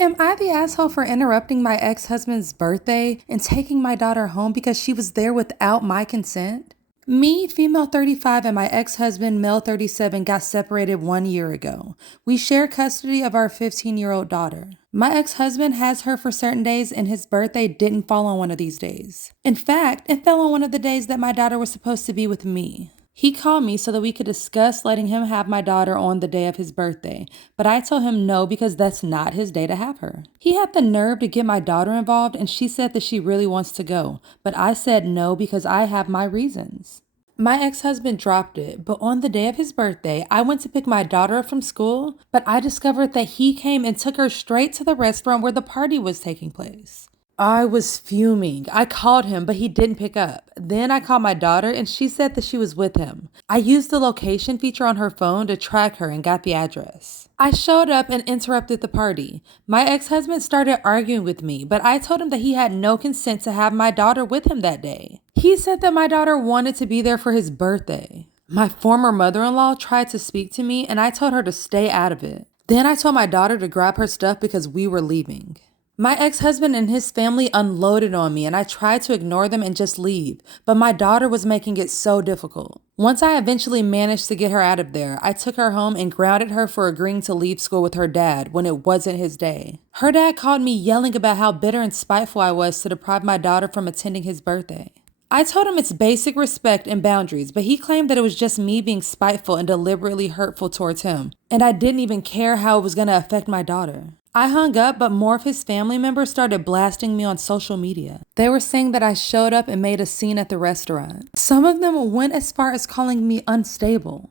Am I the asshole for interrupting my ex-husband's birthday and taking my daughter home because she was there without my consent? Me, female 35, and my ex-husband, male 37, got separated 1 year ago. We share custody of our 15-year-old daughter. My ex-husband has her for certain days, and his birthday didn't fall on one of these days. In fact, it fell on one of the days that my daughter was supposed to be with me. He called me so that we could discuss letting him have my daughter on the day of his birthday, but I told him no because that's not his day to have her. He had the nerve to get my daughter involved, and she said that she really wants to go, but I said no because I have my reasons. My ex-husband dropped it, but on the day of his birthday, I went to pick my daughter up from school, but I discovered that he came and took her straight to the restaurant where the party was taking place. I was fuming. I called him, but he didn't pick up. Then I called my daughter, and she said that she was with him. I used the location feature on her phone to track her and got the address. I showed up and interrupted the party. My ex-husband started arguing with me, but I told him that he had no consent to have my daughter with him that day. He said that my daughter wanted to be there for his birthday. My former mother-in-law tried to speak to me, and I told her to stay out of it. Then I told my daughter to grab her stuff because we were leaving. My ex-husband and his family unloaded on me, and I tried to ignore them and just leave, but my daughter was making it so difficult. Once I eventually managed to get her out of there, I took her home and grounded her for agreeing to leave school with her dad when it wasn't his day. Her dad called me yelling about how bitter and spiteful I was to deprive my daughter from attending his birthday. I told him it's basic respect and boundaries, but he claimed that it was just me being spiteful and deliberately hurtful towards him, and I didn't even care how it was going to affect my daughter. I hung up, but more of his family members started blasting me on social media. They were saying that I showed up and made a scene at the restaurant. Some of them went as far as calling me unstable.